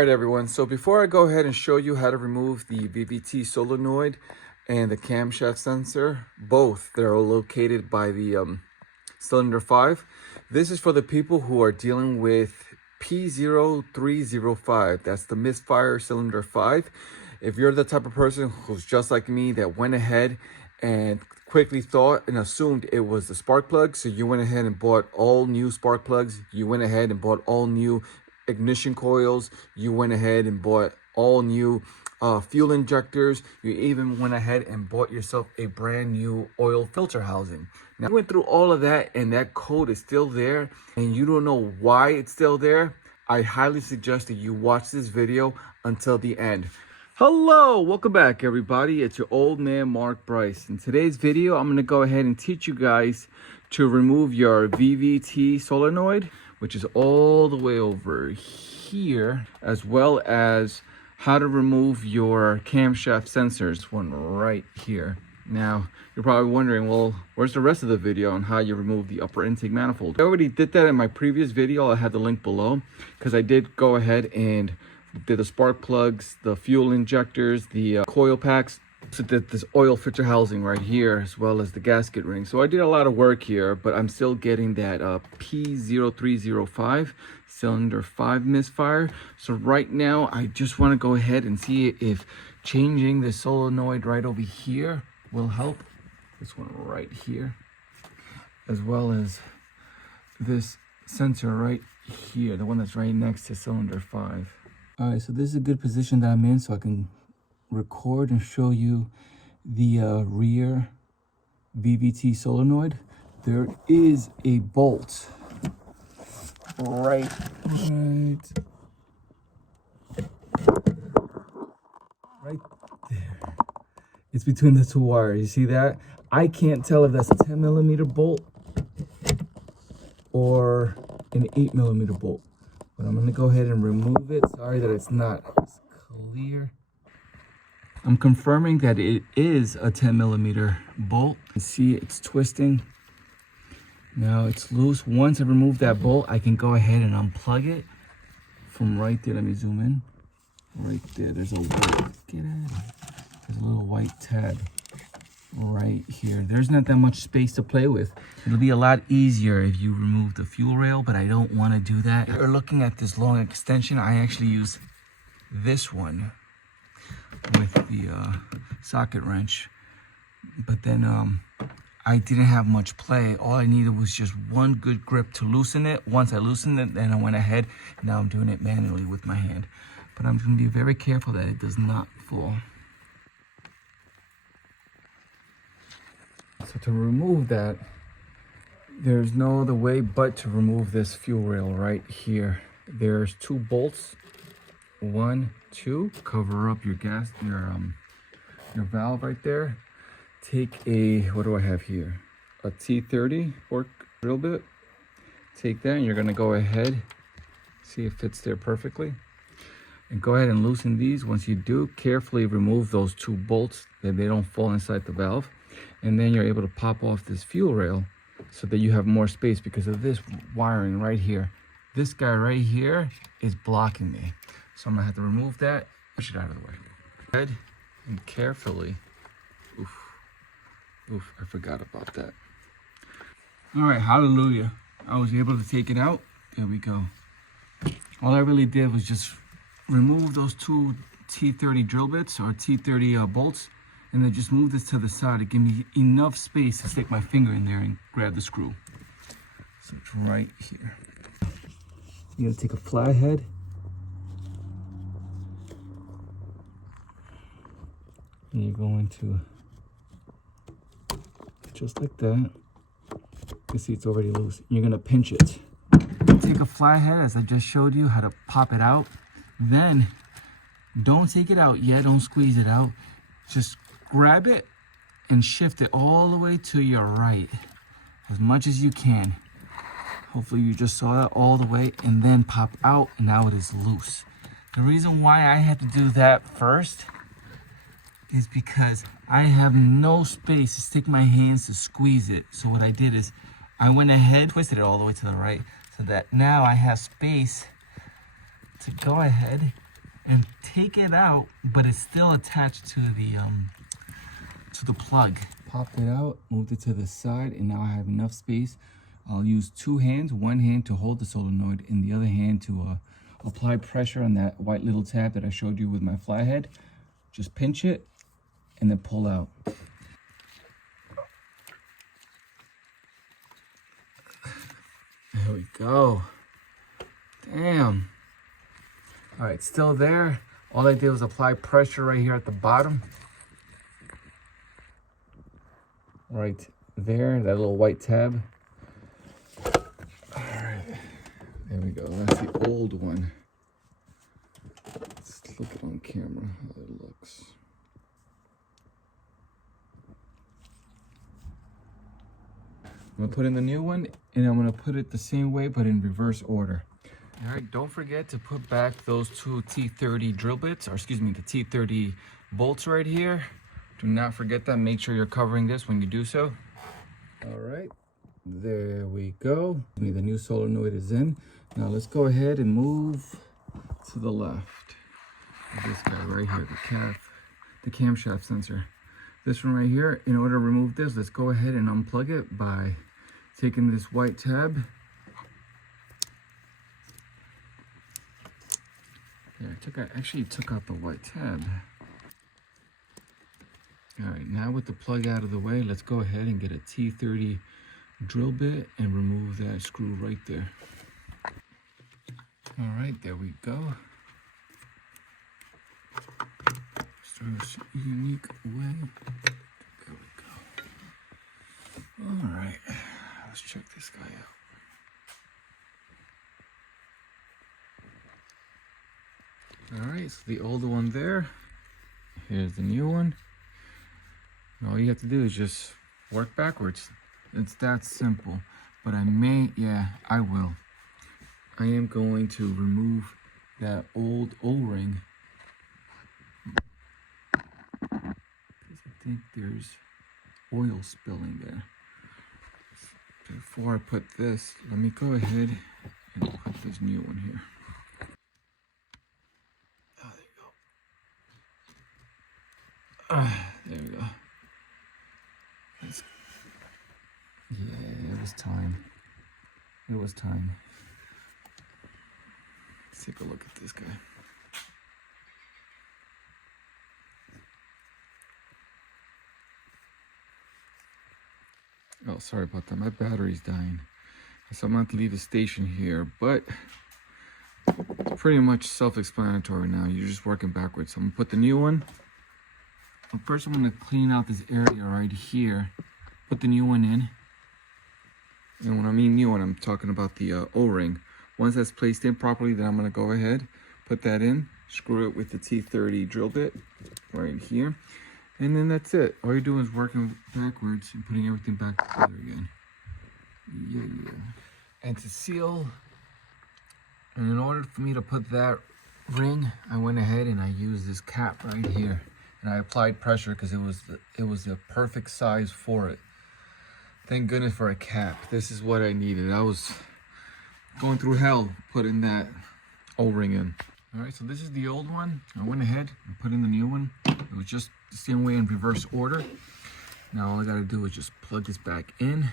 Alright everyone, so before I go ahead and show you how to remove the VVT solenoid and the camshaft sensor, both that are located by the cylinder 5, this is for the people who are dealing with P0305. That's the misfire cylinder 5. If you're the type of person who's just like me that went ahead and quickly thought and assumed it was the spark plug, so you went ahead and bought all new spark plugs, you went ahead and bought all new ignition coils, you went ahead and bought all new fuel injectors, you even went ahead and bought yourself a brand new oil filter housing. Now, you went through all of that and that code is still there and you don't know why it's still there. I highly suggest that you watch this video until the end. Hello, welcome back everybody. It's your old man Mark Bryce. In today's video, I'm going to go ahead and teach you guys to remove your VVT solenoid, which is all the way over here, as well as how to remove your camshaft sensors, one right here. Now, you're probably wondering, well, where's the rest of the video on how you remove the upper intake manifold? I already did that in my previous video. I had the link below, because I did go ahead and did the spark plugs, the fuel injectors, the coil packs. So did this oil filter housing right here, as well as the gasket ring. So I did a lot of work here, but I'm still getting that P0305 cylinder 5 misfire. So right now, I just want to go ahead and see if changing the solenoid right over here will help. This one right here, as well as this sensor right here, the one that's right next to cylinder 5. All right, so this is a good position that I'm in, so I can record and show you the rear VVT solenoid. There is a bolt right there. It's between the two wires. You see that? I can't tell if that's a 10mm bolt or an 8mm bolt, but I'm gonna go ahead and remove it. Sorry that it's not as clear. I'm confirming that it is a 10mm bolt. You see it's twisting. Now it's loose. Once I remove that bolt, I can go ahead and unplug it from right there. Let me zoom in. Right there, there's a white, there's a little white tab right here. There's not that much space to play with. It'll be a lot easier if you remove the fuel rail, but I don't want to do that. If you're looking at this long extension, I actually use this one with the socket wrench, but then I didn't have much play. All I needed was just one good grip to loosen it. Once I loosened it, then I went ahead. Now I'm doing it manually with my hand, but I'm going to be very careful that it does not fall. So to remove that, there's no other way but to remove this fuel rail right here. There's two bolts, 1, 2, cover up your your valve right there. Take a, what do I have here? A T30 fork drill bit. Take that and you're gonna go ahead, see if it fits there perfectly. And go ahead and loosen these. Once you do, carefully remove those two bolts that they don't fall inside the valve. And then you're able to pop off this fuel rail so that you have more space because of this wiring right here. This guy right here is blocking me. So I'm gonna have to remove that, push it out of the way. Head and carefully, oof, I forgot about that. All right, hallelujah. I was able to take it out. There we go. All I really did was just remove those two T30 drill bits or T30 bolts, and then just move this to the side to give me enough space to stick my finger in there and grab the screw. So it's right here. You gotta take a flathead. And you're going to, just like that. You see it's already loose. You're gonna pinch it. Take a flathead, as I just showed you how to pop it out. Then, don't take it out yet, don't squeeze it out. Just grab it and shift it all the way to your right, as much as you can. Hopefully you just saw that all the way, and then pop out, and now it is loose. The reason why I had to do that first is because I have no space to stick my hands to squeeze it. So what I did is I went ahead, twisted it all the way to the right, so that now I have space to go ahead and take it out, but it's still attached to the plug. Popped it out, moved it to the side, and now I have enough space. I'll use two hands, one hand to hold the solenoid and the other hand to apply pressure on that white little tab that I showed you with my flathead. Just pinch it and then pull out. There we go. Damn. All right, still there. All I did was apply pressure right here at the bottom. Right there, that little white tab. All right, there we go. That's the old one. Let's look it on camera how it looks. I'm gonna put in the new one, and I'm gonna put it the same way, but in reverse order. All right, don't forget to put back those two T30 drill bits, or excuse me, the T30 bolts right here. Do not forget that. Make sure you're covering this when you do so. All right, there we go. The new solenoid is in. Now let's go ahead and move to the left. This guy right here, the camshaft sensor. This one right here, in order to remove this, let's go ahead and unplug it by taking this white tab. Yeah, I actually took out the white tab. All right, now with the plug out of the way, let's go ahead and get a T30 drill bit and remove that screw right there. All right, there we go. Just a unique way. There we go. All right, let's check this guy out. All right, so the older one there. Here's the new one. And all you have to do is just work backwards. It's that simple. But I will. I am going to remove that old O-ring. Because I think there's oil spilling there. Before I put this, let me go ahead and put this new one here. There we go. Yeah, it was time. It was time. Let's take a look at this guy. Oh, sorry about that. My battery's dying. So I'm going to have to leave the station here, but it's pretty much self-explanatory now. You're just working backwards. So I'm going to put the new one. Well, first I'm going to clean out this area right here. Put the new one in. And when I mean new one, I'm talking about the O-ring. Once that's placed in properly, then I'm going to go ahead, put that in, screw it with the T30 drill bit right here. And then that's it. All you're doing is working backwards and putting everything back together again. Yeah. And to seal, and in order for me to put that ring, I went ahead and I used this cap right here. And I applied pressure because it was the perfect size for it. Thank goodness for a cap. This is what I needed. I was going through hell putting that O-ring in. All right, so this is the old one. I went ahead and put in the new one. It was just the same way in reverse order. Now all I gotta do is just plug this back in.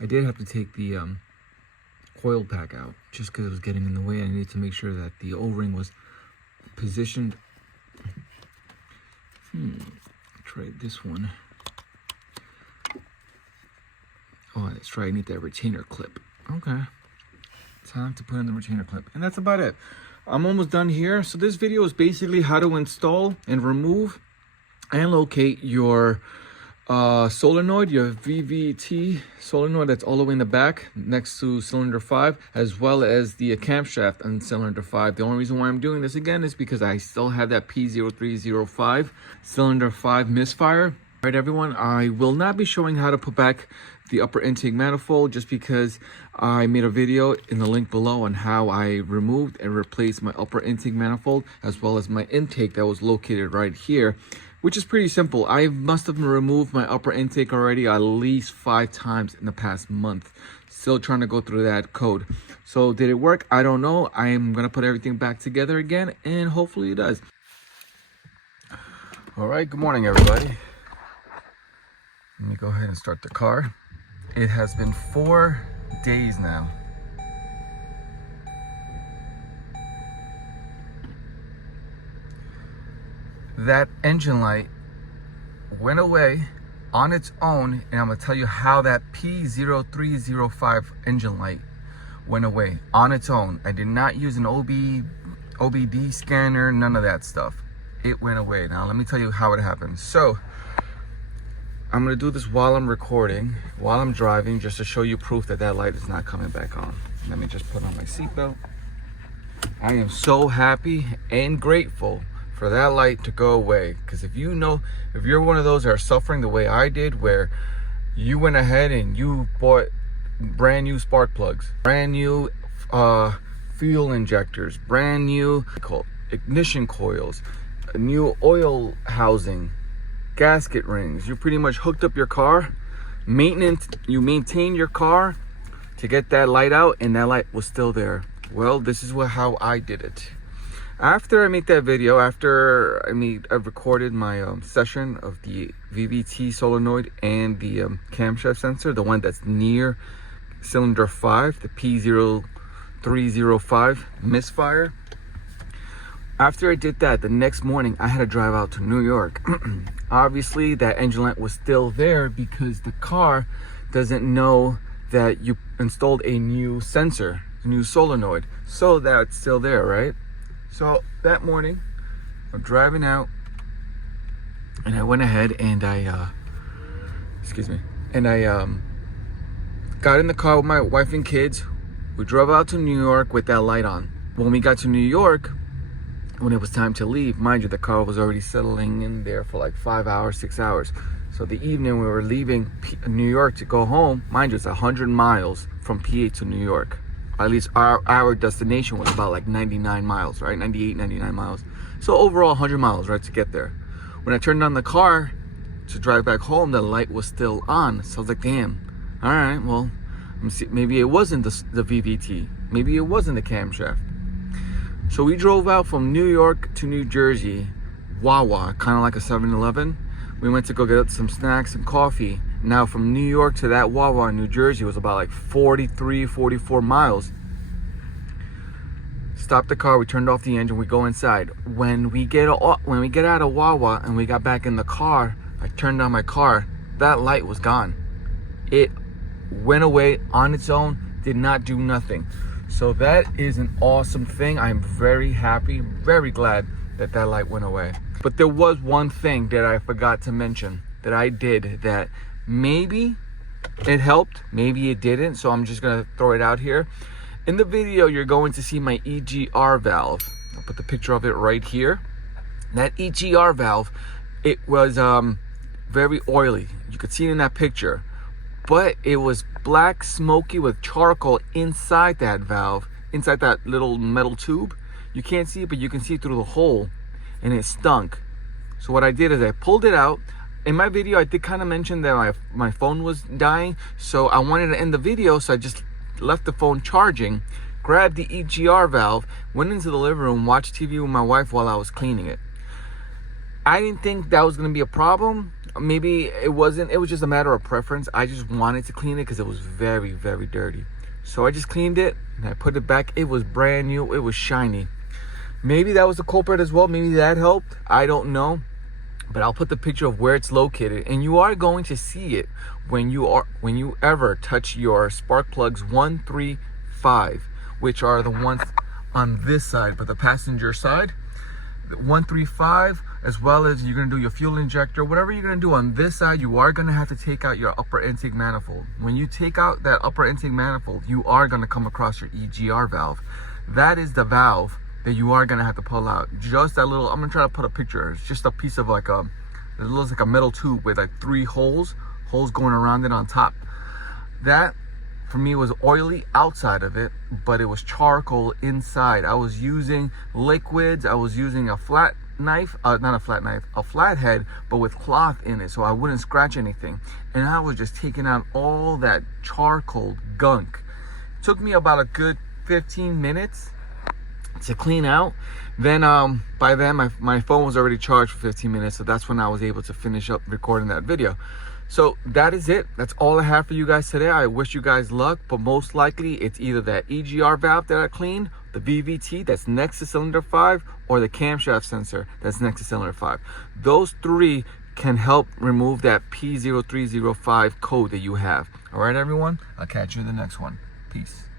I did have to take the coil pack out just because it was getting in the way. I needed to make sure that the O-ring was positioned. Try this one. Oh, that's right. I need that retainer clip. Okay. Time to put in the retainer clip. And that's about it. I'm almost done here. So this video is basically how to install and remove and locate your solenoid, your VVT solenoid that's all the way in the back next to cylinder 5, as well as the camshaft on cylinder 5. The only reason why I'm doing this again is because I still have that P0305 cylinder 5 misfire. All right, everyone, I will not be showing how to put back the upper intake manifold just because I made a video in the link below on how I removed and replaced my upper intake manifold as well as my intake that was located right here, which is pretty simple. I must have removed my upper intake already at least 5 times in the past month. Still trying to go through that code. So did it work? I don't know. I am gonna put everything back together again, and hopefully it does. All right, good morning, everybody. Let me go ahead and start the car. It has been 4 days now. That engine light went away on its own, and I'm gonna tell you how that P0305 engine light went away on its own. I did not use an OBD scanner, none of that stuff. It went away. Now let me tell you how it happened. So I'm gonna do this while I'm recording, while I'm driving, just to show you proof that that light is not coming back on. Let me just put on my seatbelt. I am so happy and grateful for that light to go away, because if you're one of those that are suffering the way I did, where you went ahead and you bought brand new spark plugs, brand new fuel injectors, brand new ignition coils, a new oil housing, gasket rings, you pretty much hooked up your car, you maintained your car to get that light out, and that light was still there. Well, this is how I did it. After I make that video, after I recorded my session of the VVT solenoid and the camshaft sensor, the one that's near cylinder 5, the P0305 misfire. After I did that, the next morning I had to drive out to New York. Obviously, that engine light was still there because the car doesn't know that you installed a new sensor, a new solenoid. So that's still there, right? So that morning, I'm driving out, and I went ahead and I got in the car with my wife and kids. We drove out to New York with that light on. When we got to New York, when it was time to leave, mind you, the car was already settling in there for like 5 hours, 6 hours. So the evening we were leaving New York to go home, mind you, it's 100 miles from PA to New York. At least our destination was about like 99 miles, right? 98, 99 miles. So overall 100 miles, right, to get there. When I turned on the car to drive back home, the light was still on. So I was like, damn, all right, well, maybe it wasn't the VVT. Maybe it wasn't the camshaft. So we drove out from New York to New Jersey, Wawa, kind of like a 7-Eleven. We went to go get some snacks and coffee. Now from New York to that Wawa in New Jersey was about like 43, 44 miles. Stopped the car, we turned off the engine, we go inside. When we get out of Wawa and we got back in the car, I turned on my car, that light was gone. It went away on its own, did not do nothing. So that is an awesome thing. I'm very happy, very glad that that light went away. But there was one thing that I forgot to mention that I did that maybe it helped, maybe it didn't, so I'm just gonna throw it out here. In the video, you're going to see my EGR valve. I'll put the picture of it right here. That EGR valve, it was very oily. You could see it in that picture, but it was black, smoky with charcoal inside that valve, inside that little metal tube. You can't see it, but you can see it through the hole, and it stunk. So what I did is I pulled it out. In my video, I did kind of mention that my phone was dying, so I wanted to end the video, so I just left the phone charging, grabbed the EGR valve, went into the living room, watched TV with my wife while I was cleaning it. I didn't think that was going to be a problem. Maybe it wasn't. It was just a matter of preference. I just wanted to clean it because it was very, very dirty. So I just cleaned it, and I put it back. It was brand new. It was shiny. Maybe that was the culprit as well. Maybe that helped. I don't know. But I'll put the picture of where it's located, and you are going to see it when you ever touch your spark plugs 135, which are the ones on this side, but the passenger side, the 135, as well as you're gonna do your fuel injector, whatever you're gonna do on this side, you are gonna have to take out your upper intake manifold. When you take out that upper intake manifold, you are gonna come across your EGR valve. That is the valve that you are gonna have to pull out. Just that little, I'm gonna try to put a picture. It's just a piece of like it looks like a metal tube with like 3 holes going around it on top. That for me was oily outside of it, but it was charcoal inside. I was using liquids, I was using a flat knife, not a flat knife, a flathead, but with cloth in it, so I wouldn't scratch anything. And I was just taking out all that charcoal gunk. It took me about a good 15 minutes to clean out. Then by then my phone was already charged for 15 minutes, so that's when I was able to finish up recording that video. So that is it. That's all I have for you guys today. I wish you guys luck, but most likely it's either that EGR valve that I cleaned, the VVT that's next to cylinder 5, or the camshaft sensor that's next to cylinder 5. Those three can help remove that P0305 code that you have. All right, everyone, I'll catch you in the next one. Peace.